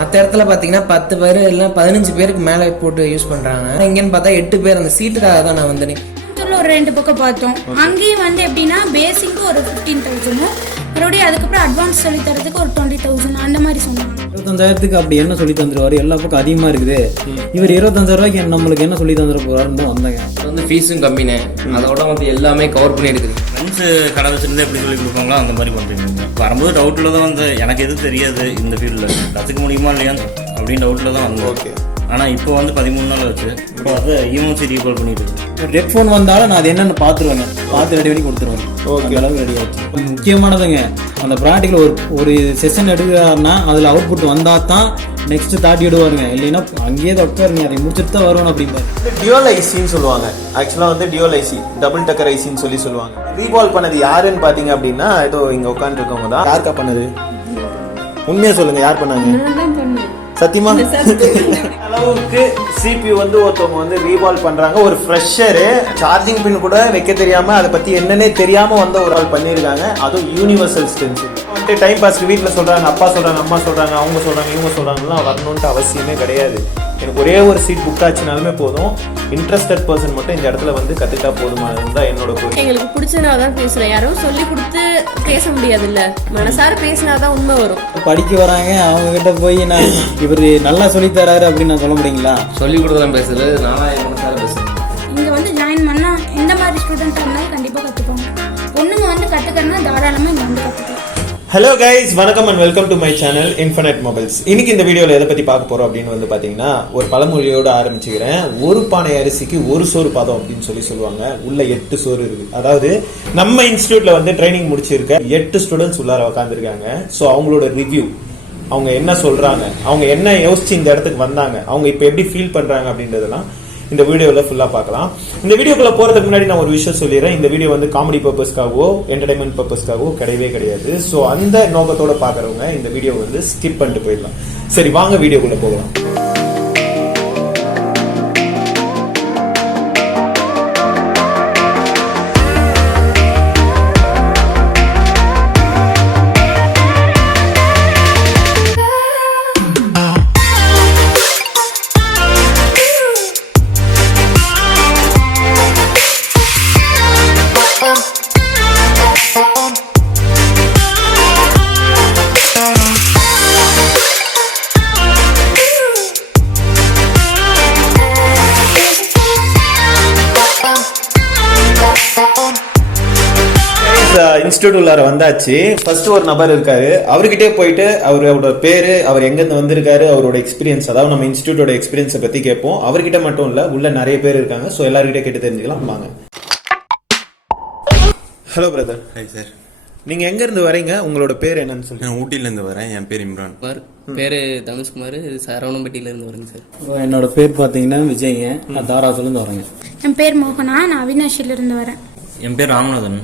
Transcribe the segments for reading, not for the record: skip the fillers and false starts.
மற்ற இடத்துல பார்த்தீங்கன்னா 10 பேர் இல்லை 15 பேருக்கு மேலே போட்டு யூஸ் பண்ணுறாங்க. இங்கேன்னு பார்த்தா 8 பேர். அந்த சீட்டுக்காக தான் நான் வந்தேன். ஒரு 2 பக்கம் பார்த்தோம். அங்கேயும் வந்து எப்படின்னா பேசிக்கு ஒரு 15,000, மறுபடியும் அதுக்கப்புறம் அட்வான்ஸ் சொல்லி தரதுக்கு ஒரு 20,000 அந்த மாதிரி சொன்னாங்க. 25,000க்கு அப்படி என்ன சொல்லி தந்துருவாரு? எல்லா பக்கம் அதிகமாக இருக்குது. இவர் 25,000 நம்மளுக்கு என்ன சொல்லி தந்துட போறாருன்னு தான் வந்தாங்க. வந்து ஃபீஸும் கம்மினே, அதோட வந்து எல்லாமே கவர் பண்ணி எடுக்குது. ஃப்ரெண்ட்ஸு கடை வச்சுருந்து எப்படி சொல்லி கொடுப்பாங்களோ அந்த மாதிரி பண்ணுறீங்க. வரும்போது டவுட்டில் தான் வந்து எனக்கு எதுவும் தெரியாது இந்த ஃபீல்டில் கற்றுக்க முடியுமா இல்லையா அப்படின்னு டவுட்டில் தான் வந்தோம். ஓகே. ஆனால் இப்போ வந்து 13 நாள் வச்சு இப்போ அதை ஈமோசி ரீகால் பண்ணிட்டு இருக்கு. ரெட் ஃபோன் வந்தாலும் நான் அது என்னென்னு பார்த்துருவேங்க, பார்த்து ரெடி பண்ணி கொடுத்துருவேன். ஓகே, அளவுக்கு ரெடி ஆச்சு. முக்கியமானதுங்க அந்த ப்ராக்டிக்கல் ஒரு செஷன் எடுக்கிறாருன்னா அதில் அவுட்புட் வந்தால் தான் நெக்ஸ்ட் தாட்டி எடுவாருங்க. இல்லைன்னா அங்கேயே உட்காருங்க, அதை முடிச்சுட்டு தான் வரணும் அப்படிம்பாரு. டியூவல் ஐசின்னு சொல்லுவாங்க. ஆக்சுவலாக வந்து டியூவல் ஐசி, டபுள் டக்கர் ஐசின்னு சொல்லுவாங்க. ரீவால்வ் பண்ணது யாருன்னு பார்த்தீங்க அப்படின்னா ஏதோ இங்கே உட்காந்துருக்கவங்க தான். யாருக்கா பண்ணது? உண்மையாக சொல்லுங்க, யார் பண்ணாங்க? சத்தியமா அளவுக்கு CPU வந்து ஒருத்தவங்க வந்து ரீவால்வ் பண்றாங்க. ஒரு ஃப்ரெஷரு சார்ஜிங் பின் கூட வைக்க தெரியாம அதை பத்தி என்னன்னே தெரியாம வந்து ஒரு ஆள் பண்ணியிருக்காங்க. அதுவும் யூனிவர்சல் ஸ்டென்சில் வந்துட்டு டைம் பாஸ்க்கு வீட்டில் சொல்றாங்க, அப்பா சொல்றாங்க, அம்மா சொல்றாங்க, அவங்க சொல்றாங்க, இவங்க சொல்றாங்கலாம் வரணும்ட்டு அவசியமே கிடையாது. எனக்கு ஒரே ஒரு சீட் புக் ஆச்சுனாலுமே போதும். இன்ட்ரெஸ்டட் பர்சன் மட்டும் இந்த இடத்துல வந்து கத்துட்டா போதுமானது தான் என்னோட கோரிக்கை. எங்களுக்கு பிடிச்சதுனால தான் பேசுறோம். யாரும் சொல்லி கொடுத்து பேச முடியாது இல்ல, மனசார பேசினாதான் உண்மை வரும். படிக்க வராங்க, அவங்க கிட்ட போய் நான் இவர் நல்லா சொல்லி தராரு அப்படின்னு நான் சொல்ல முடியுங்களா? சொல்லி கொடுத்தலாம் பேசுறது, நானா மனசார பேசுறேன். இங்க வந்து ஜாயின் பண்ணா எந்த மாதிரி ஸ்டூடெண்ட் இருந்தாலும் கண்டிப்பா கத்துப்பாங்க. பொண்ணுங்க வந்து கத்துக்கணும்னா தாராளமா இங்க வந்து கத்துக்கலாம். ஹலோ கைஸ், வணக்கம் and welcome to my channel infinite mobiles. இன்னைக்கு இந்த வீடியோவில் எதை பற்றி பார்க்க போகிறோம் அப்படின்னு வந்து பார்த்தீங்கன்னா, ஒரு பழமொழியோடு ஆரம்பிச்சுக்கிறேன். ஒரு பானை அரிசிக்கு ஒரு சோறு பதம் அப்படின்னு சொல்லுவாங்க. உள்ள 8 சோறு இருக்கு. அதாவது நம்ம இன்ஸ்டியூட்ல வந்து ட்ரைனிங் முடிச்சிருக்க 8 ஸ்டூடெண்ட்ஸ் உள்ளார உட்காந்துருக்காங்க. ஸோ அவங்களோட ரிவ்யூ, அவங்க என்ன சொல்றாங்க, அவங்க என்ன யோசிச்சு இந்த இடத்துக்கு வந்தாங்க, அவங்க இப்போ எப்படி ஃபீல் பண்றாங்க அப்படின்றதெல்லாம் இந்த வீடியோவில் ஃபுல்லாக பார்க்கலாம். இந்த வீடியோக்குள்ள போகிறதுக்கு முன்னாடி நான் ஒரு விஷயம் சொல்லிடுறேன். இந்த வீடியோ வந்து காமெடி பர்பஸ்க்காகவோ என்டர்டைன்மெண்ட் பர்பஸ்க்காகவோ கிடையவே கிடையாது. ஸோ அந்த நோக்கத்தோட பார்க்குறவங்க இந்த வீடியோ வந்து ஸ்கிப் பண்ணிட்டு போயிடலாம். சரி, வாங்க வீடியோக்குள்ள போகலாம். இன்ஸ்டியூட் உள்ளார வந்தாச்சு. ஃபர்ஸ்ட் ஒரு நபர் இருக்காரு. அவர்கிட்டே போயிட்டு அவரோட பேரு, அவர் எங்கிருந்து வந்திருக்காரு, அவரோட எக்ஸ்பீரியன்ஸ், அதாவது நம்ம இன்ஸ்டியூட்டோட எக்ஸ்பீரியன்ஸை பத்தி கேட்போம். அவர்கிட்ட மட்டும் இல்ல, உள்ள நிறைய பேர் இருக்காங்க. ஸோ எல்லார்கிட்ட கேட்டு தெரிஞ்சுக்கலாம். வாங்க. Hello brother. Hi sir. நீங்க எங்க இருந்து வரீங்க? உங்களோட பேர் என்னன்னு சொல்லுங்க. நான் ஊட்டிலேருந்து வரேன். என் பேர் இம்ரான். பேரு தனுஷ்குமார், சரவணம்பட்டியில இருந்து வரேங்க சார். என்னோட பேர் பார்த்தீங்கன்னா விஜய்ங்க, நான் தாராசுலேருந்து வரேங்க. என் பேர் மோகனா, நான் அவினாஷில இருந்து வரேன். என் பேர் ராமநாதன்,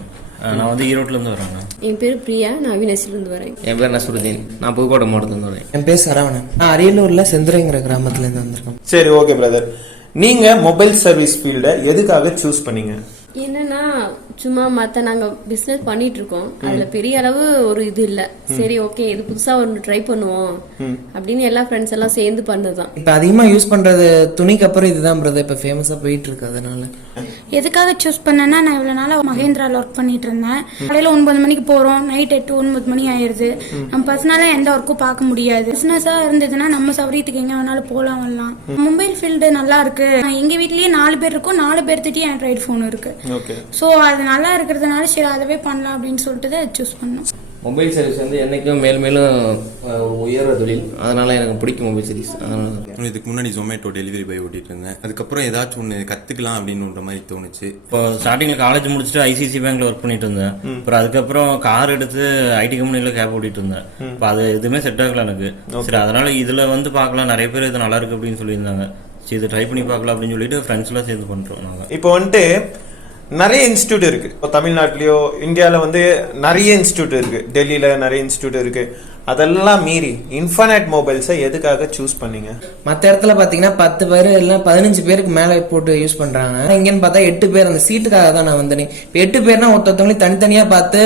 நான் வந்து ஈரோட்டிலேருந்து வரேங்க. என் பேர் பிரியா, நான் அவினாசிலிருந்து வரேன். என் பேர் நசுருதீன், நான் புதுக்கோட்டை மாவட்டத்துலேருந்து வரேன். என் பேர் சரவணன், நான் அரியலூர்ல செந்துரைங்கிற கிராமத்துலேருந்து வந்திருக்கேன். சரி, ஓகே பிரதர். நீங்க மொபைல் சர்வீஸ் ஃபீல்டை எதுக்காக சூஸ் பண்ணீங்க? என்னன்னா சும்மா மற்ற நாங்கள் பிஸ்னஸ் பண்ணிட்டு இருக்கோம், அதில் பெரிய அளவு ஒரு இது இல்லை. சரி, ஓகே, இது புதுசாக ஒன்று ட்ரை பண்ணுவோம் அப்படின்னு எல்லா ஃப்ரெண்ட்ஸ் எல்லாம் சேர்ந்து பண்ணதுதான். இப்போ அதிகமாக யூஸ் பண்ணுறது துணிக்கு அப்புறம் இதுதான் பிரதர் இப்போ ஃபேமஸாக போயிட்டு இருக்கு. அதனால எதுக்காக சூஸ் பண்ணேன்னா, நான் இவ்வளோ நாளாக மகேந்திராவில் ஒர்க் பண்ணிட்டு இருந்தேன். காலையில் 9 மணிக்கு போகிறோம், நைட் 8-9 மணி ஆயிடுது. நம்ம பர்சனலாக எந்த ஒர்க்கும் பார்க்க முடியாது. பிஸ்னஸாக இருந்ததுன்னா நம்ம சௌரியத்துக்கு எங்கே வேணாலும் போகலாம் வரலாம். மொபைல் ஃபீல்டு நல்லா இருக்கு. எங்கள் வீட்லேயே 4 பேர் இருக்கும், 4 பேர்த்திட்டே ஆண்ட்ராய்டு ஃபோன் இருக்கு. ஸோ அது நல்லா இருக்கிறதுனால சரி அதவே பண்ணலாம் அப்படின்னு சொல்லிட்டு தான் சூஸ் பண்ணோம். மொபைல் சர்வீஸ் வந்து என்னைக்கும் மேலும் மேலும் உயர்ற தொழில், அதனால எனக்கு பிடிக்கும் மொபைல் சர்வீஸ். அதனால இதுக்கு முன்னாடி ஜொமேட்டோ டெலிவரி பாய் ஓட்டிட்டு இருந்தேன். அதுக்கப்புறம் ஏதாச்சும் ஒன்று கற்றுக்கலாம் அப்படின்ற மாதிரி தோணுச்சு. இப்போ ஸ்டார்டிங்கில் காலேஜ் முடிச்சுட்டு ஐசிசி பேங்க்ல ஒர்க் பண்ணிட்டு இருந்தேன். அப்புறம் அதுக்கப்புறம் கார் எடுத்து ஐடி கம்பெனியில் கேப் ஓட்டிட்டு இருந்தேன். இப்போ அது எதுவுமே செட் ஆகல எனக்கு. சரி, அதனால இதில் வந்து பார்க்கலாம், நிறைய பேர் இது நல்லா இருக்கு அப்படின்னு சொல்லியிருந்தாங்க. சரி, இது ட்ரை பண்ணி பார்க்கலாம் அப்படின்னு சொல்லிட்டு ஃப்ரெண்ட்ஸ்லாம் சேர்ந்து பண்ணுறோம் நாங்கள். இப்போ வந்துட்டு நிறைய இன்ஸ்டியூட் இருக்கு. இப்போ தமிழ்நாட்டிலயோ இந்தியாவில் வந்து நிறைய இன்ஸ்டியூட் இருக்கு. டெல்லியில நிறைய இன்ஸ்டியூட் இருக்கு. அதெல்லாம் மீறி இன்ஃபினிட் மொபைல்ஸை எதுக்காக சூஸ் பண்ணீங்க? மற்ற இடத்துல பார்த்தீங்கன்னா 10 பேர் இல்லை 15 பேருக்கு மேலே போட்டு யூஸ் பண்ணுறாங்க. இங்கேன்னு பார்த்தா 8 பேர், அந்த சீட்டுக்காக தான் நான் வந்தேன். இப்போ 8 பேர்னா ஒருத்தவங்களையும் தனித்தனியாக பார்த்து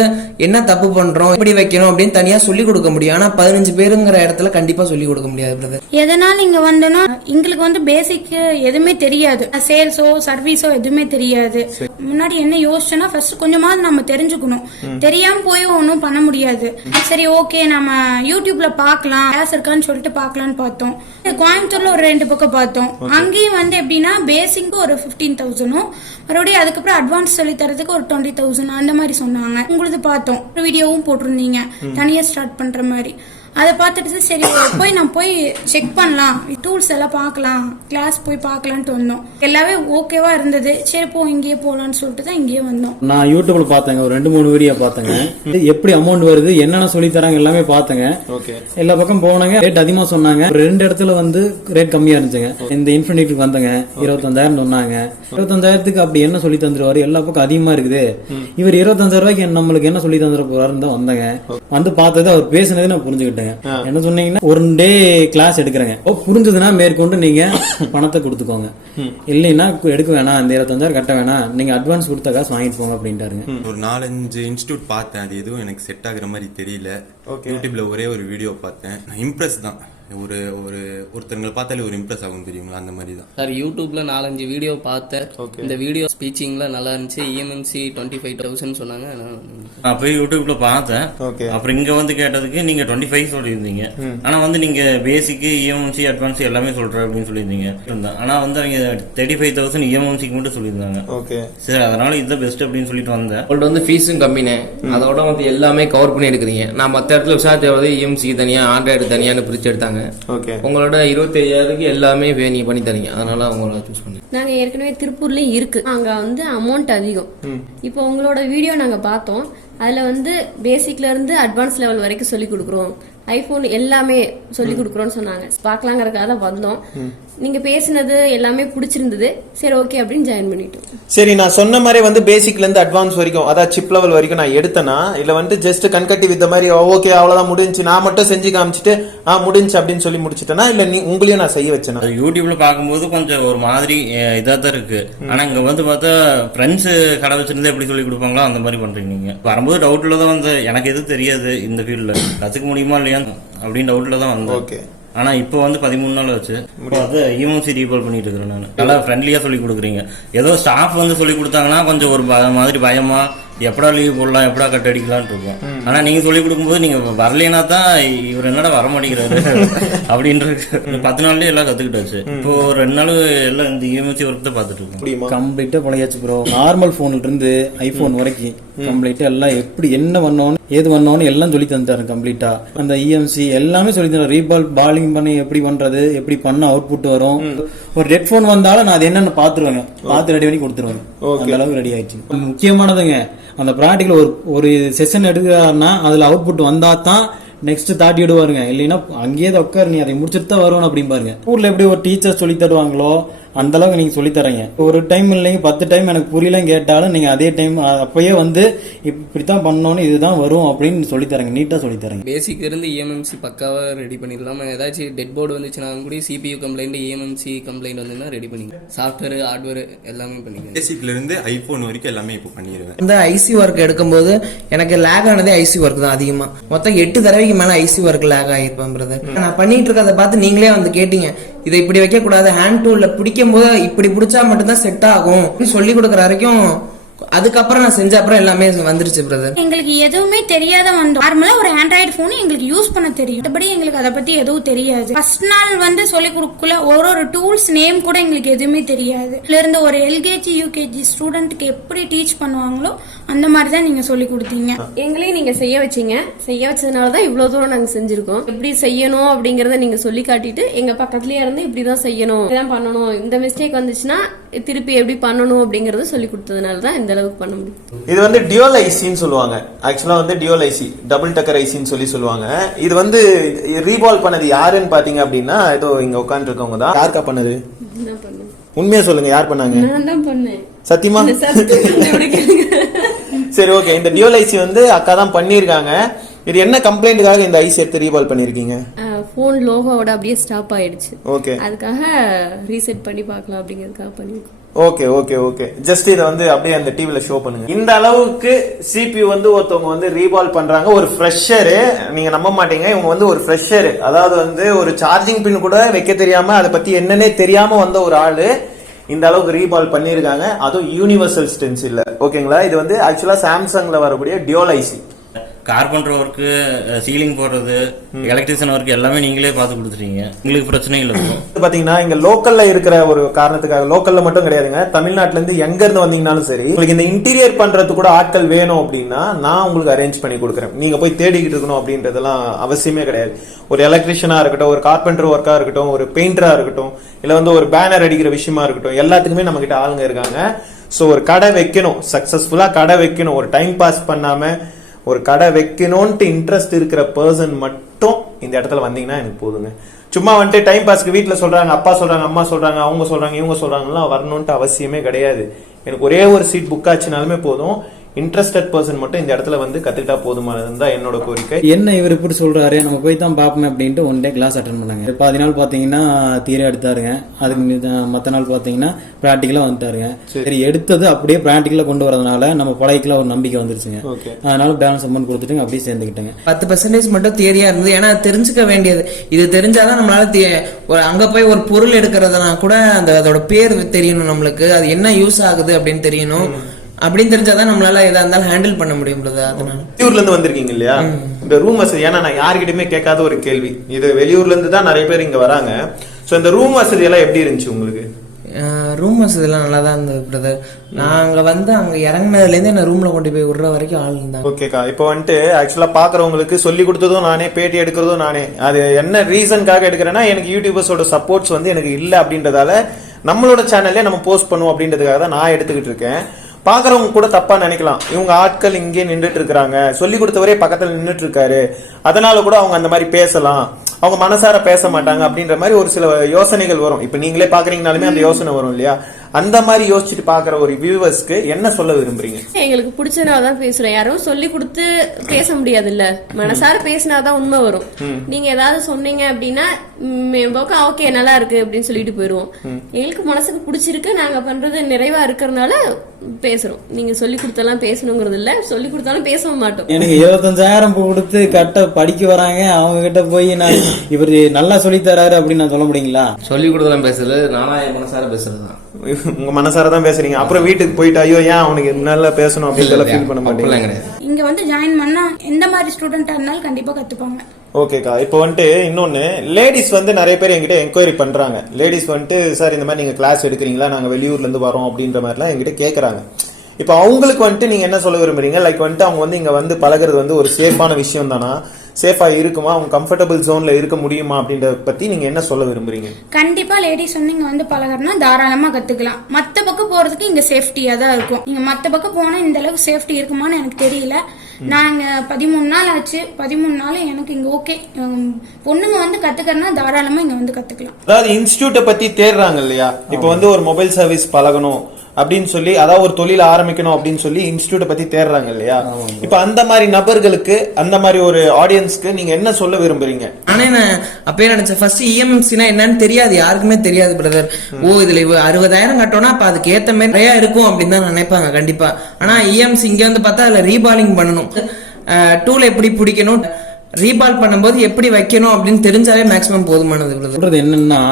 என்ன தப்பு பண்ணுறோம், எப்படி வைக்கணும் அப்படின்னு தனியாக சொல்லிக் கொடுக்க முடியும். ஆனால் 15 பேருங்கிற இடத்துல கண்டிப்பாக சொல்லிக் கொடுக்க முடியாது பிரதர். எதனால இங்க வந்தோம்னா எங்களுக்கு வந்து பேசிக் எதுவுமே தெரியாது, சேல்ஸோ சர்வீஸோ எதுவுமே தெரியாது. முன்னாடி என்ன யோசிச்சோன்னா ஃபர்ஸ்ட் கொஞ்சமாவது நம்ம தெரிஞ்சுக்கணும். தெரியாம போய் ஒன்றும் பண்ண முடியாது. சரி ஓகே நம்ம யூடியூப்ல பார்க்கலாம், கிளாஸ் இருக்கான்னு சொல்லிட்டு பார்க்கலான்னு பார்த்தோம். கோயம்புத்தூர்ல ஒரு 2 பக்கம் பார்த்தோம். அங்கேயும் வந்து எப்படின்னா பேசிக் ஒரு 15,000, மறுபடியும் அதுக்கப்புறம் அட்வான்ஸ் சொல்லி தரதுக்கு ஒரு 20,000 அந்த மாதிரி சொன்னாங்க. உங்களுக்கு பார்த்தோம், ஒரு வீடியோவும் போட்டிருந்தீங்க தனியா ஸ்டார்ட் பண்ற மாதிரி. அதை பார்த்துட்டு சரி நம்ம போய் செக் பண்ணலாம், டூல்ஸ் எல்லாம் பார்க்கலாம், கிளாஸ் போய் பார்க்கலான்ட்டு வந்தோம். எல்லாமே ஓகேவா இருந்தது. சரி இங்கேயே போகலான்னு சொல்லிட்டு தான் இங்கேயே வந்தோம். நான் யூடியூப்ல பார்த்தேங்க, ஒரு 2-3 வீடியோ பார்த்தேங்க. எப்படி அமௌண்ட் வருது, என்னென்ன சொல்லி தராங்க எல்லாமே பார்த்தேங்க. எல்லா பக்கம் போனாங்க, ரேட் அதிகமா சொன்னாங்க. 2 இடத்துல வந்து ரேட் கம்மியா இருந்துச்சுங்க. இந்த இன்ஃபினிட்டிக்கு வந்தங்க 25,000 சொன்னாங்க. 25,000க்கு அப்படி என்ன சொல்லி தந்துருவாரு, எல்லா பக்கம் அதிகமா இருக்குது. இவர் 25,000 ரூபாய்க்கு நம்மளுக்கு என்ன சொல்லி தந்துட போறாருன்னு தான் வந்தங்க. வந்து பார்த்தது அவர் பேசுனது நான் புரிஞ்சுக்கிட்டேன். என்ன சொன்னீங்கன்னா ஒரு டே கிளாஸ் எடுக்கிறேங்க, புரிஞ்சதுன்னா மேற்கொண்டு நீங்க பணத்தை கொடுத்துக்கோங்க, இல்லைன்னா எடுக்க வேணாம், இந்த 25,000 கட்ட வேணாம், நீங்க அட்வான்ஸ் கொடுத்த காசு வாங்கிட்டு போங்க அப்படின்ட்டாருங்க. ஒரு 4-5 இன்ஸ்டியூட் பார்த்தேன், அது எதுவும் எனக்கு செட் ஆகுற மாதிரி தெரியல. யூடியூப்ல ஒரே ஒரு வீடியோ பார்த்தேன், இம்ப்ரெஸ் தான். ஒருத்தருங்களை பார்த்தாலே ஒரு இம்ப்ரெஸ் ஆகும் தெரியுங்களா, அந்த மாதிரி தான் சார். யூடியூப்ல 4-5 வீடியோ பார்த்தேன். இந்த வீடியோ ஸ்பீச்சிங்ல நல்லா இருந்துச்சு. EMMC 25,000 சொன்னாங்க. நான் போய் யூடியூப்ல பார்த்தேன். அப்புறம் இங்க வந்து கேட்டதுக்கு நீங்க 25 சொல்லியிருந்தீங்க. ஆனா வந்து நீங்க பேசிக் EMMC அட்வான்ஸ் எல்லாமே சொல்ற அப்படின்னு சொல்லியிருந்தீங்க. ஆனா வந்து அவங்க 35,000 EMMCக்கு மட்டும் சொல்லியிருந்தாங்க. சரி அதனால இதுதான் பெஸ்ட் அப்படின்னு சொல்லிட்டு வந்தேன். உங்கள்ட்ட வந்து ஃபீஸும் கம்மினே, அதோட வந்து எல்லாமே கவர் பண்ணி எடுக்கிறீங்க. நான் மற்ற இடத்துல விசாரிச்ச EMC தனியா ஆண்ட்ராய்டு தனியான்னு பிரிச்சு எடுத்தாங்க. உங்களோட 25,000க்கு எல்லாமே நீங்க பண்ணி தரீங்க, அதனால உங்களை சூஸ் பண்ணி. நாங்க ஏற்கனவே திருப்பூர்லயும் இருக்கு, அங்க வந்து அமௌண்ட் அதிகம். இப்போ உங்களோட வீடியோ நாங்க பார்த்தோம், அதுல வந்து பேசிக்ல இருந்து அட்வான்ஸ் லெவல் வரைக்கும் சொல்லி கொடுக்குறோம், ஐபோன் எல்லாமே சொல்லி கொடுக்குறோம்னு சொன்னாங்க. பார்க்கலாங்கிறதுக்காக வந்தோம். நீங்க பேசினது எல்லாமே பிடிச்சிருந்தது. சரி ஓகே அப்படின்னு ஜாயின் பண்ணிட்டோம். சரி, நான் சொன்ன மாதிரி வந்து பேசிக்ல இருந்து அட்வான்ஸ் வரைக்கும், அதாவது சிப் லெவல் வரைக்கும் நான் எடுத்தேன்னா, இல்ல வந்து ஜஸ்ட் கண்கட்டி வித்த மாதிரி ஓகே அவ்வளவுதான் முடிஞ்சு நான் மட்டும் செஞ்சு காமிச்சிட்டு முடிஞ்சு அப்படின்னு சொல்லி முடிச்சிட்டேன்னா, இல்ல உங்களையும் நான் செய்ய வச்சேன்னா? யூடியூப்ல பார்க்கும்போது கொஞ்சம் ஒரு மாதிரி இதா தான் இருக்கு. ஆனா இங்க வந்து பார்த்தா ஃப்ரெண்ட்ஸ் கடை வச்சிருந்தா எப்படி சொல்லி கொடுப்பாங்களோ அந்த மாதிரி பண்றீங்க. நீங்க வரும்போது டவுட்ல தான் வந்து எனக்கு எதுவும் தெரியாது இந்த ஃபீல்ட்ல கத்துக்க முடியுமா இல்லையா அப்படின்னு டவுட்ல தான் வந்தேன். ஆனா இப்போ வந்து 13 நாள் வச்சு அது EMMC ரீபால் பண்ணிட்டு இருக்கிறேன். நான் நல்லா ஃப்ரெண்ட்லியா சொல்லி கொடுக்குறீங்க. ஏதோ ஸ்டாஃப் வந்து சொல்லி கொடுத்தாங்கன்னா கொஞ்சம் ஒரு மாதிரி பயமா எப்படா லீவ் போடலாம், எப்படா கட் அடிக்கலாம்னு இருக்கும். ஆனா நீங்க சொல்லி கொடுக்கும்போது நீங்க வரலைன்னா தான் இவர் என்னடா வர மாட்டேங்கிறாரு அப்படின்றது. 10 நாள்லயே எல்லாம் கத்துக்கிட்டாச்சு. இப்போ 2 நாள் எல்லாம் இந்த EMMC ஒர்க் தான் பாத்துட்டு இருக்கோம். கம்ப்ளீட்டா பழையாச்சு ப்ரோ. நார்மல் போன்ல இருந்து ஐபோன் வரைக்கும் கம்ப்ளீட்டா எல்லாம் எப்படி என்ன பண்ணணும் ஏது பண்ணணும் எல்லாம் சொல்லி தந்துட்டாரு. கம்ப்ளீட்டா அந்த EMC எல்லாமே சொல்லி தந்தாரு. ரீபால் பாலிங் பண்ணி எப்படி பண்றது, எப்படி பண்ண அவுட்புட் வரும். ஒரு ஹெட்போன் வந்தாலும் நான் அது என்னன்னு பாத்துருவேங்க, பார்த்து ரெடி பண்ணி கொடுத்துருவேன். அந்த அளவுக்கு ரெடி ஆயிடுச்சு. முக்கியமானதுங்க அந்த ப்ராக்டிக்கல் ஒரு செஷன் எடுக்கிறாருன்னா அதுல அவுட்புட் வந்தா தான் நெக்ஸ்ட் தாட்டி விடுவாருங்க. இல்லைன்னா அங்கேயே உட்காரு, நீ அதை முடிச்சுட்டு தான் வரணும் அப்படின்னு பாருங்க. ஸ்கூல்ல எப்படி ஒரு டீச்சர் சொல்லி தருவாங்களோ அந்த அளவுக்கு நீங்க சொல்லி தரீங்க. ஒரு டைம் இல்லைங்க 10 டைம் எனக்கு புரியல கேட்டாலும் நீங்க அதே டைம் அப்பயே வந்து இப்படித்தான் பண்ணணும், இதுதான் வரும் அப்படின்னு சொல்லி தரீங்க. நீட்டா சொல்லி தரீங்க. பேசிக் இருந்து EMMC பக்காவா ரெடி பண்ணிடலாம். ஏதாச்சும் டெட் போர்டு வந்துச்சுன்னா கூட CPU கம்ப்ளைண்ட் EMMC கம்ப்ளைண்ட் வந்துன்னா ரெடி பண்ணிங்க. சாஃப்ட்வேர் ஹார்ட்வேர் எல்லாமே பண்ணிங்க. பேசிக்ல இருந்து ஐபோன் வரைக்கும் எல்லாமே இப்போ பண்ணிடுவேன். இந்த ஐசி ஒர்க் எடுக்கும்போது எனக்கு லேக் ஆனதே ஐசி ஒர்க் தான் அதிகமா. மொத்தம் 8 தடவைக்கு மேல ஐசி ஒர்க் லேக் ஆகிருப்பேன் பிரதர். நான் பண்ணிட்டு இருக்கதை பார்த்து நீங்களே வந்து கேட்டீங்க, இதை இப்படி வைக்க கூடாது, ஹேண்ட் டூல்ல பிடிக்கும் போது இப்படி பிடிச்சா மட்டும்தான் செட் ஆகும் சொல்லி கொடுக்குற வரைக்கும். அதுக்கப்புறம் நான் செஞ்ச அப்புறம் எல்லாமே வந்துருச்சு பிரதர். எங்களுக்கு எதுவுமே தெரியாத வந்தோம். நார்மலா ஒரு ஆண்ட்ராய்டு போன் எங்களுக்கு யூஸ் பண்ண தெரியும், மற்றபடி எங்களுக்கு அதை பத்தி எதுவும் தெரியாது. ஃபர்ஸ்ட் நாள் வந்து சொல்லி கொடுக்கல, ஒரு டூல்ஸ் நேம் கூட எங்களுக்கு எதுவுமே தெரியாது. இதுல இருந்து ஒரு LKG UKG ஸ்டூடெண்ட்க்கு எப்படி டீச் பண்ணுவாங்களோ அந்த மாதிரி தான் நீங்க சொல்லி கொடுத்தீங்க. எங்களையும் நீங்க செய்ய வச்சீங்க. செய்ய வச்சதுனாலதான் இவ்வளவு தூரம் நாங்க செஞ்சிருக்கோம். எப்படி செய்யணும் அப்படிங்கறத நீங்க சொல்லி காட்டிட்டு எங்க பக்கத்துலயே இருந்து இப்படிதான் செய்யணும், இப்படிதான் பண்ணணும், இந்த மிஸ்டேக் வந்துச்சுன்னா திருப்பி எப்படி பண்ணணும் அப்படிங்கறத சொல்லி கொடுத்ததுனாலதான் இந்த அளவுக்கு பண்ண முடியும். இது வந்து டியூல் ஐசின்னு சொல்லுவாங்க. ஆக்சுவலா வந்து டியூல் ஐசி டபுள் டக்கர் ஐசின்னு சொல்லுவாங்க. இது வந்து ரீபால் பண்ணது யாருன்னு பாத்தீங்க அப்படின்னா, ஏதோ இங்க உட்கார்ந்து இருக்கவங்க தான். யாருக்கா பண்ணது? உண்மையா சொல்லுங்க, யார் பண்ணாங்க? நான் தான் பண்ணேன். சத்தியமா? சரி ஓகே. இந்த டியூல் ஐசி வந்து அக்கா தான் பண்ணிருக்காங்க. இது என்ன கம்ப்ளைண்ட்டுக்காக இந்த ஐசி எடுத்து ரீபால் பண்ணிருக்கீங்க? ஃபோன் லோகோவோட அப்படியே ஸ்டாப் ஆயிடுச்சு. ஓகே, அதுக்காக ரீசெட் பண்ணி பார்க்கலாம் அப்படிங்கிறதுக்காக பண்ணிருக்கோம். Okay okay okay. ஜஸ்ட் இதை வந்து அப்படியே அந்த டிவில ஷோ பண்ணுங்க. இந்த அளவுக்கு CPU வந்து ஒருத்தவங்க வந்து ரீபால் பண்றாங்க. ஒரு ஃப்ரெஷரு, நீங்க நம்ப மாட்டீங்க, இவங்க வந்து ஒரு ஃப்ரெஷரு. அதாவது வந்து ஒரு சார்ஜிங் பின் கூட வைக்க தெரியாம, அதை பத்தி என்னன்னே தெரியாம வந்த ஒரு ஆளு இந்த அளவுக்கு ரீபால் பண்ணிருக்காங்க. அதுவும் யூனிவர்சல் ஸ்டென்சில். ஓகேங்களா? இது வந்து ஆக்சுவலா சாம்சங்ல வரக்கூடிய dual IC. Carpenter work, ceiling போடுறது, எலக்ட்ரிஷியன் ஒர்க் எல்லாமே நீங்களே பார்த்து கொடுத்துட்டீங்க. உங்களுக்கு பிரச்சனை இல்லை. பாத்தீங்கன்னா இங்க லோக்கல்ல இருக்கிற ஒரு காரணத்துக்காக, லோக்கல்ல மட்டும் கிடையாதுங்க, தமிழ்நாட்டுல இருந்து எங்க இருந்து வந்தீங்கன்னாலும் சரி, உங்களுக்கு இந்த இன்டீரியர் பண்றது கூட ஆட்கள் வேணும் அப்படின்னா நான் உங்களுக்கு அரேஞ்ச் பண்ணி கொடுக்குறேன். நீங்க போய் தேடிக்கிட்டு இருக்கணும் அப்படின்றதெல்லாம் அவசியமே கிடையாது. ஒரு எலக்ட்ரிஷியனா இருக்கட்டும், ஒரு கார்பெண்டர் ஒர்க்கா இருக்கட்டும், ஒரு பெயிண்டரா இருக்கட்டும், இல்ல வந்து ஒரு பேனர் அடிக்கிற விஷயமா இருக்கட்டும், எல்லாத்துக்குமே நம்ம கிட்ட ஆளுங்க இருக்காங்க. சோ ஒரு கடை வைக்கணும், சக்சஸ்ஃபுல்லா கடை வைக்கணும், ஒரு டைம் பாஸ் பண்ணாம ஒரு கடை வைக்கணும்ட்டு இன்ட்ரெஸ்ட் இருக்கிற பர்சன் மட்டும் இந்த இடத்துல வந்தீங்கன்னா எனக்கு போதுங்க. சும்மா வந்துட்டு டைம் பாஸ்க்கு வீட்டில் சொல்றாங்க, அப்பா சொல்றாங்க, அம்மா சொல்றாங்க, அவங்க சொல்றாங்க, இவங்க சொல்றாங்கலாம் வரணும்ட்டு அவசியமே கிடையாது. எனக்கு ஒரே ஒரு சீட் புக் ஆச்சுனாலுமே போதும். இன்ட்ரெஸ்டட் பர்சன் மட்டும் இந்த இடத்துல வந்து கத்துக்கிட்டா போதுமானது தான் என்னோட கோரிக்கை. என்ன இவர் இப்படி சொல்றாரு, நம்ம போய் தான் பார்ப்போம் அப்படின்ட்டு ஒன் டே கிளாஸ் அட்டன் பண்ணாங்க. பாதி நாள் பாத்தீங்கன்னா தியரி எடுத்தாருங்க, அதுக்கு மற்ற நாள் பாத்தீங்கன்னா பிராக்டிக்கலா வந்துட்டாருங்க. சரி, எடுத்தது அப்படியே பிராக்டிக்கலா கொண்டு வரதுனால நம்ம பழையக்கெல்லாம் ஒரு நம்பிக்கை வந்துருச்சுங்க. அதனால பேலன்ஸ் அமௌண்ட் கொடுத்துட்டு அப்படியே சேர்ந்துக்கிட்டேங்க. 10% மட்டும் தியரியா இருந்தது. ஏன்னா தெரிஞ்சுக்க வேண்டியது, இது தெரிஞ்சாதான் நம்மளால அங்க போய் ஒரு பொருள் எடுக்கிறதுனா கூட அதோட பேர் தெரியணும், நம்மளுக்கு அது என்ன யூஸ் ஆகுது அப்படின்னு தெரியணும். அப்படின்னு தெரிஞ்சாதான் நம்மளால எதா இருந்தாலும் ஹேண்டில் பண்ண முடியும். அதனால வெளியூர்ல இருந்து வந்திருக்கீங்க இல்லையா, இந்த ரூம் வசதி, ஏன்னா நான் யாருக்கிட்டயுமே கேட்காத ஒரு கேள்வி இது, வெளியூர்ல இருந்து தான் நிறைய பேர் இங்க வராங்க. சோ இந்த ரூம் வசதி எல்லாம் எப்படி இருந்துச்சு உங்களுக்கு? ரூம் வசதி எல்லாம் நல்லா தான் இருந்தது பிரதர். நாங்க வந்து அங்க இறங்கினதுல இருந்து என்ன ரூம்ல கொண்டு போய் விடுற வரைக்கும் ஆள் இருந்தாங்க. ஓகேக்கா, இப்போ வந்துட்டு ஆக்சுவலா பாக்குறவங்களுக்கு சொல்லி கொடுத்ததும் நானே, பேட்டி எடுக்கிறதும் நானே. அது என்ன ரீசனுக்காக எடுக்கிறேன்னா, எனக்கு யூடியூபர்ஸோட சப்போர்ட்ஸ் வந்து எனக்கு இல்ல அப்படின்றதால நம்மளோட சேனல்ல நம்ம போஸ்ட் பண்ணுவோம் அப்படின்றதுக்காக தான் நான் எடுத்துக்கிட்டு இருக்கேன். பாக்குறவங்க கூட தப்பா நினைக்கலாம், இவங்க ஆட்கள் இங்கே நின்றுட்டு இருக்காங்க, சொல்லி கொடுத்தவரே பக்கத்துல நின்றுட்டு இருக்காரு, அதனால கூட அவங்க அந்த மாதிரி பேசலாம், அவங்க மனசார பேச மாட்டாங்க அப்படின்ற மாதிரி ஒரு சில யோசனைகள் வரும். இப்ப நீங்களே பாக்குறீங்கனாலுமே அந்த யோசனை வரும் இல்லையா? அந்த மாதிரி யோசிச்சுட்டு பாக்குற ஒரு வியூவர்ஸ்க்கு என்ன சொல்ல விரும்புறீங்க? எங்களுக்கு பிடிச்சனாதான் பேசுறோம். யாரும் சொல்லி கொடுத்து பேச முடியாது இல்ல, மனசார பேசினாதான் உண்மை வரும். நீங்க ஏதாவது சொன்னீங்க அப்படின்னா ஓகே நல்லா இருக்கு அப்படின்னு சொல்லிட்டு போயிருவோம். எங்களுக்கு மனசுக்கு பிடிச்சிருக்கு, நாங்க பண்றது நிறைவா இருக்கிறதுனால பேசுறோம். நீங்க சொல்லி கொடுத்தெல்லாம் பேசணுங்கிறது இல்ல, சொல்லி கொடுத்தாலும் பேசவும் மாட்டோம். எனக்கு 25,000 கொடுத்து கட்ட படிக்க வராங்க, அவங்க கிட்ட போய் நான் இவரு நல்லா சொல்லி தராரு அப்படின்னு நான் சொல்ல முடியுங்களா? சொல்லி கொடுத்தலாம் பேசுறது, நானா என் மனசார பேசுறதுதான். உங்க மனசாரதான் பேசுறீங்க. அப்புறம் வீட்டுக்கு போயிட்டு ஐயோ ஏன் அவனுக்கு நல்லா பேசணும் அப்படின்னு ஃபீல் பண்ண மாட்டீங்க? இங்க வந்து ஜாயின் பண்ணா எந்த மாதிரி ஸ்டூடெண்டா இருந்தாலும் கண்டிப்பா கத்துப்பாங்க. ஓகேக்கா, இப்போ வந்துட்டு இன்னொன்னு, லேடிஸ் வந்து நிறைய பேர் என்கிட்ட என்கொயரி பண்றாங்க. லேடிஸ் வந்துட்டு சார் இந்த மாதிரி நீங்க கிளாஸ் எடுக்கிறீங்களா, நாங்க வெளியூர்ல இருந்து வரோம் அப்படின்ற மாதிரிலாம் என்கிட்ட கேட்கறாங்க. இப்போ அவங்களுக்கு வந்துட்டு நீங்க என்ன சொல்ல விரும்புறீங்க? லைக் வந்துட்டு அவங்க வந்து இங்க வந்து பழகிறது வந்து ஒரு சேஃபான விஷயம் தானா, சேஃபா இருக்குமா, அவங்க கம்ஃபர்டபுள் ஜோன்ல இருக்க முடியுமா அப்படின்றத பத்தி நீங்க என்ன சொல்ல விரும்புறீங்க? கண்டிப்பா லேடிஸ் வந்து இங்க வந்து பழகிறனா தாராளமா கத்துக்கலாம். மத்த பக்கம் போறதுக்கு இங்க சேஃப்டியா தான் இருக்கும். நீங்க மத்த பக்கம் போனா இந்த அளவுக்கு சேஃப்டி இருக்குமான்னு எனக்கு தெரியல. நாங்க 13 நாள் ஆச்சு, 13 நாள் எனக்கு இங்க ஓகே. பொண்ணுங்க வந்து கத்துக்கிறனா தாராளமா இங்க வந்து கத்துக்கலாம். அதாவது இன்ஸ்டிடியூட்டை பத்தி தேடுறாங்க இல்லையா, இப்போ வந்து ஒரு மொபைல் சர்வீஸ் பழகணும் அப்படின்னு சொல்லி, அதாவது ஒரு தொழில் ஆரம்பிக்கணும் அப்படின்னு சொல்லி இன்ஸ்டிடியூட்டை பத்தி தேடுறாங்க இல்லையா, இப்ப அந்த மாதிரி நபர்களுக்கு, அந்த மாதிரி ஒரு ஆடியன்ஸ்க்கு நீங்க என்ன சொல்ல விரும்புறீங்க? ஆனா நான் அப்பயே நினைச்சேன், ஃபர்ஸ்ட் இஎம்எம்சினா என்னன்னு தெரியாது, யாருக்குமே தெரியாது பிரதர். ஓ இதுல 60,000 கட்டோம்னா அப்ப அதுக்கு ஏத்த மாதிரி நிறைய இருக்கும் அப்படின்னு தான் நினைப்பாங்க கண்டிப்பா. ஆனா இஎம்சி இங்க வந்து பார்த்தா அதுல ரீபாலிங் பண்ணணும், டூல் எப்படி பிடிக்கணும், ரீபால் பண்ணும்போது எப்படி வைக்கணும் அப்படின்னு தெரிஞ்சாலே மேக்ஸிமம் போதுமானது. சொல்றது என்னன்னா,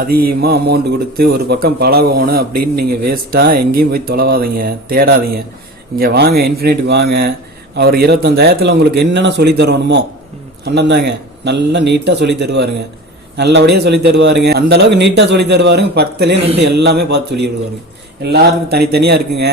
அதிகமாக அமௌண்ட் கொடுத்து ஒரு பக்கம் பழகணும் அப்படின்னு நீங்கள் வேஸ்ட்டாக எங்கேயும் போய் தொலைவாதீங்க, தேடாதீங்க. இங்கே வாங்க, இன்ஃபினிட்டுக்கு வாங்க. அவர் 25,000 உங்களுக்கு என்னென்ன சொல்லி தரணுமோ அண்ணன் தாங்க நல்லா நீட்டாக சொல்லி தருவாருங்க, நல்லபடியாக சொல்லி தருவாருங்க. அந்த அளவுக்கு நீட்டாக சொல்லி தருவாருங்க. பக்கத்துலேயே வந்துட்டு எல்லாமே பார்த்து சொல்லி விடுவாருங்க. எல்லாருக்கும் தனித்தனியாக இருக்குங்க,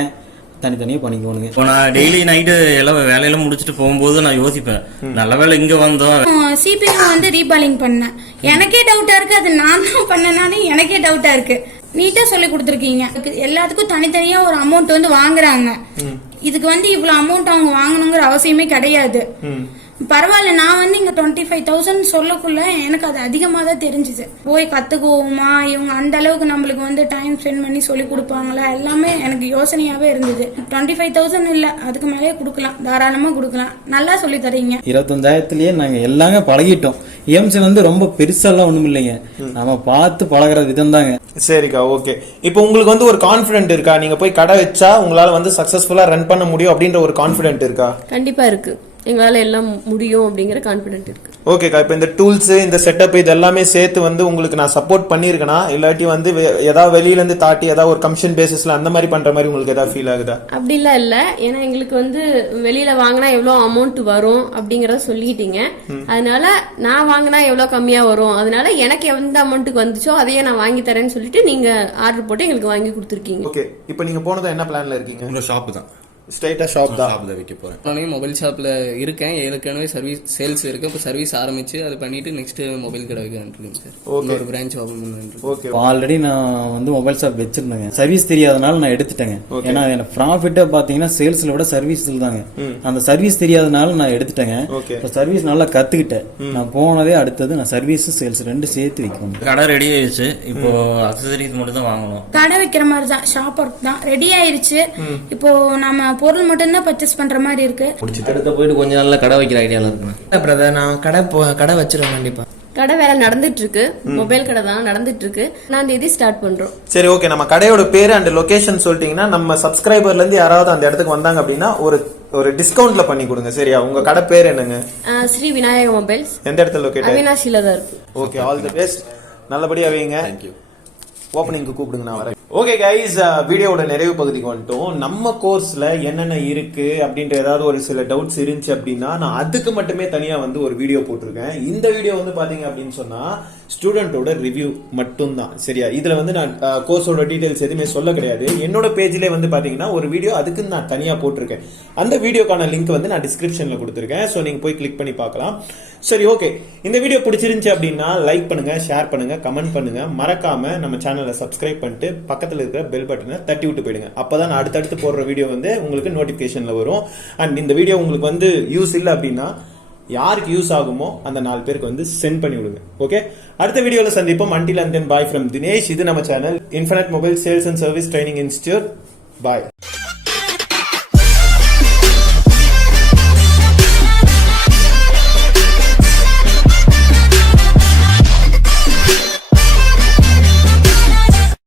தனித்தனியாக பண்ணிக்கோணுங்க. இப்போ நான் டெய்லி நைட்டு எல்லாம் வேலையெல்லாம் முடிச்சுட்டு போகும்போது நான் யோசிப்பேன், நல்ல வேலை இங்கே வந்தோம். சிபியூ வந்து ரீபாலிங் பண்ணேன், எனக்கே டவுட்டா இருக்கு, அது நான் தான் பண்ணனானே எனக்கே டவுட்டா இருக்கு. நீட்டா சொல்லி கொடுத்துருக்கீங்க. எல்லாத்துக்கும் தனித்தனியா ஒரு அமௌண்ட் வந்து வாங்குறாங்க. இதுக்கு வந்து இவ்வளவு அமௌண்ட் அவங்க வாங்கணுங்கிற அவசியமே கிடையாது. பரவாயில்ல, நான் வந்து இங்க 25,000 சொல்லக்குள்ள எனக்கு அது அதிகமா தான் தெரிஞ்சுது. போய் கத்துக்குவோமா, இவங்க அந்த அளவுக்கு நம்மளுக்கு வந்து டைம் ஸ்பெண்ட் பண்ணி சொல்லி கொடுப்பாங்களா, எல்லாமே எனக்கு யோசனையாவே இருந்தது. 25,000 இல்ல, அதுக்கு மேலேயே கொடுக்கலாம், தாராளமா கொடுக்கலாம். நல்லா சொல்லி தரீங்க. 25,000 நாங்க எல்லாமே பழகிட்டோம். EMC வந்து ரொம்ப பெருசாலாம் ஒண்ணும் இல்லைங்க, நம்ம பார்த்து பழகிற விதம் தாங்க. சரிக்கா, ஓகே. இப்போ உங்களுக்கு வந்து ஒரு கான்ஃபிடென்ட் இருக்கா, நீங்க போய் கடை வச்சா உங்களால வந்து சக்சஸ்ஃபுல்லா ரன் பண்ண முடியும் அப்படின்ற ஒரு கான்ஃபிடென்ட் இருக்கா? கண்டிப்பா இருக்கு, எங்களால எல்லாம் முடியும் அப்படிங்கிற கான்ஃபிடென்ட் இருக்கு. ஓகேக்கா, இப்போ இந்த டூல்ஸ், இந்த செட்டப், இது எல்லாமே சேர்த்து வந்து உங்களுக்கு நான் சப்போர்ட் பண்ணியிருக்கேனா, இல்லாட்டி வந்து ஏதாவது வெளியில இருந்து தாட்டி ஏதாவது ஒரு கமிஷன் பேசிஸ்ல அந்த மாதிரி பண்ற மாதிரி உங்களுக்கு ஏதாவது ஃபீல் ஆகுதா? அப்படிலாம் இல்ல, ஏன்னா எங்களுக்கு வந்து வெளியில வாங்கினா எவ்வளவு அமௌண்ட் வரும் அப்படிங்கறத சொல்லிட்டீங்க. அதனால நான் வாங்கினா எவ்வளவு கம்மியா வரும், அதனால எனக்கு எந்த அமௌண்ட்டுக்கு வந்துச்சோ அதையே நான் வாங்கி தரேன்னு சொல்லிட்டு நீங்க ஆர்டர் போட்டு எங்களுக்கு வாங்கி கொடுத்துருக்கீங்க. ஓகே, இப்போ நீங்க போனது என்ன பிளான்ல இருக்கீங்க? உங்களோட ஷாப்பு தான், ஸ்ட்ரைட்டா ஷாப் தான் வைக்க போறேன். நானே மொபைல் ஷாப்ல இருக்கேன், ஏற்கனவே சர்வீஸ் சேல்ஸ் இருக்கு. இப்போ சர்வீஸ் ஆரம்பிச்சு அது பண்ணிட்டு நெக்ஸ்ட் மொபைல் கடை வைக்கலாம்னு இருக்கேன் சார். ஒரு பிரான்ச் ஓபன் பண்ணலாம்னு. ஓகே, ஆல்ரெடி நான் வந்து மொபைல் ஷாப் வச்சிருந்தேங்க, சர்வீஸ் தெரியாதனால நான் எடுத்துட்டேங்க. ஏன்னா எனக்கு ப்ராஃபிட்டா பாத்தீங்கன்னா சேல்ஸ்ல விட சர்வீஸ்ல தாங்க. அந்த சர்வீஸ் தெரியாதனால நான் எடுத்துட்டேங்க. இப்போ சர்வீஸ் நல்லா கத்துக்கிட்டேன். நான் போனதே அடுத்தது நான் சர்வீஸ் சேல்ஸ் ரெண்டு சேர்த்து வைக்கணும். கடை ரெடி ஆயிடுச்சு, இப்போ அக்சசரிஸ் மட்டும் தான் வாங்கணும். கடை வைக்கிற மாதிரி தான், ஷாப் ஒர்க் தான் ரெடி ஆயிருச்சு. இப்போ நம்ம பொருள் மட்டும் தான் பர்ச்சேஸ் பண்ற மாதிரி இருக்கு. அடுத்த போயிட்டு கொஞ்ச நாள்ல கடை வைக்கிற ஐடியால இருக்கேன் பிரதர். நான் கடை வச்சிருவேன் கண்டிப்பா. கடை வேலை நடந்துட்டு இருக்கு, மொபைல் கடை தான் நடந்துட்டு இருக்கு. 1ஆம் தேதி ஸ்டார்ட் பண்றோம். சரி, ஓகே. நம்ம கடையோட பேரு அண்ட் லொகேஷன் சொல்லிட்டீங்கன்னா நம்ம சப்ஸ்கிரைபர்ல இருந்து யாராவது அந்த இடத்துக்கு வந்தாங்க அப்படின்னா ஒரு டிஸ்கவுண்ட்ல பண்ணி கொடுங்க. சரியா? உங்க கடை பேர் என்னங்க? ஸ்ரீ விநாயக மொபைல்ஸ். எந்த இடத்துல லொகேட்? அவினாஷில தான் இருக்கு. Okay, all the best. நல்லபடியா வைங்க. தேங்க்யூ. ஓப்பனிங்க்கு கூப்பிடுங்க, நான் வரேன். ஓகே கைஸ், வீடியோவோட நிறைவு பகுதிக்கு வந்துட்டோம். நம்ம கோர்ஸ்ல என்னென்ன இருக்கு அப்படின்ற ஏதாவது ஒரு சில டவுட்ஸ் இருந்துச்சு அப்படின்னா நான் அதுக்கு மட்டுமே தனியா வந்து ஒரு வீடியோ போட்டிருக்கேன். இந்த வீடியோ வந்து பாத்தீங்க அப்படின்னு சொன்னா ஸ்டூடெண்டோட ரிவ்யூ மட்டும்தான். சரியா? இதுல வந்து நான் கோர்ஸோட டீடைல்ஸ் எதுவுமே சொல்ல கிடையாது. என்னோட பேஜ்ல வந்து பாத்தீங்கன்னா ஒரு வீடியோ அதுக்கு நான் தனியா போட்டிருக்கேன். அந்த வீடியோக்கான லிங்க் வந்து நான் டிஸ்கிரிப்ஷன்ல கொடுத்துருக்கேன். ஸோ நீங்க போய் கிளிக் பண்ணி பார்க்கலாம். சரி, ஓகே. இந்த வீடியோ பிடிச்சிருந்துச்சு அப்படின்னா லைக் பண்ணுங்க, ஷேர் பண்ணுங்க, கமெண்ட் பண்ணுங்க. மறக்காம நம்ம சேனலை சப்ஸ்கிரைப் பண்ணிட்டு பக்கத்துல இருக்கிற பெல் பட்டனை தட்டி விட்டு போயிடுங்க. அப்பதான் நான் அடுத்தடுத்து போடுற வீடியோ வந்து உங்களுக்கு நோட்டிபிகேஷன்ல வரும். அண்ட் இந்த வீடியோ உங்களுக்கு வந்து யூஸ் இல்லை அப்படின்னா யாருக்கு யூஸ் ஆகுமோ அந்த 4 பேருக்கு வந்து சென்ட் பண்ணி விடுங்க. ஓகே, அடுத்த வீடியோல சந்திப்போம். until and then bye from Dinesh. இது நம்ம channel infinite mobile sales and service training institute. Bye.